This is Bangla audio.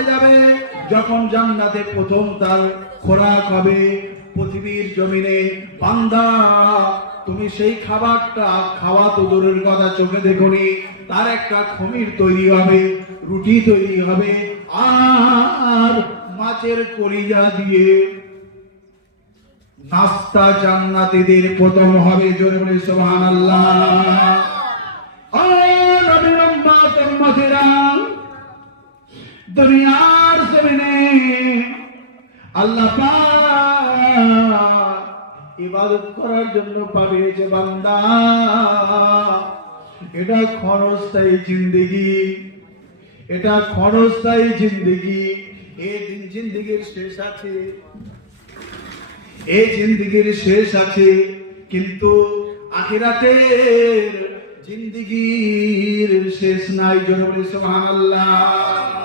জান্নাতে যাবে, যখন জান্নাতে প্রথম তার খোরাক হবে, পৃথিবীর জমিনে বান্দা তুমি সেই খাবারটা খাওয়া তো দূরের কথা, চোখে দেখোনি, তার একটা খমির তৈরি হবে, রুটি তৈরি হবে, আর মাছের কলিজা দিয়ে নাস্তা জান্নাতীদের প্রথম হবে। জোরে বলে সুবহানাল্লাহ। ও নবীর উম্মত উম্মতেরা, দুনিয়ার জমিনে আল্লাহ পাক ইবাদত করার জন্য পাঠিয়েছে বান্দা। এটা ক্ষণস্থায়ী জিন্দেগি, এটা ক্ষণস্থায়ী জিন্দেগি। এই দিন জিন্দেগির শেষ আছে, এই জিন্দেগির শেষ আছে, কিন্তু আখিরাতের জিন্দেগির শেষ নাই। জোরে বলি সুবহানাল্লাহ।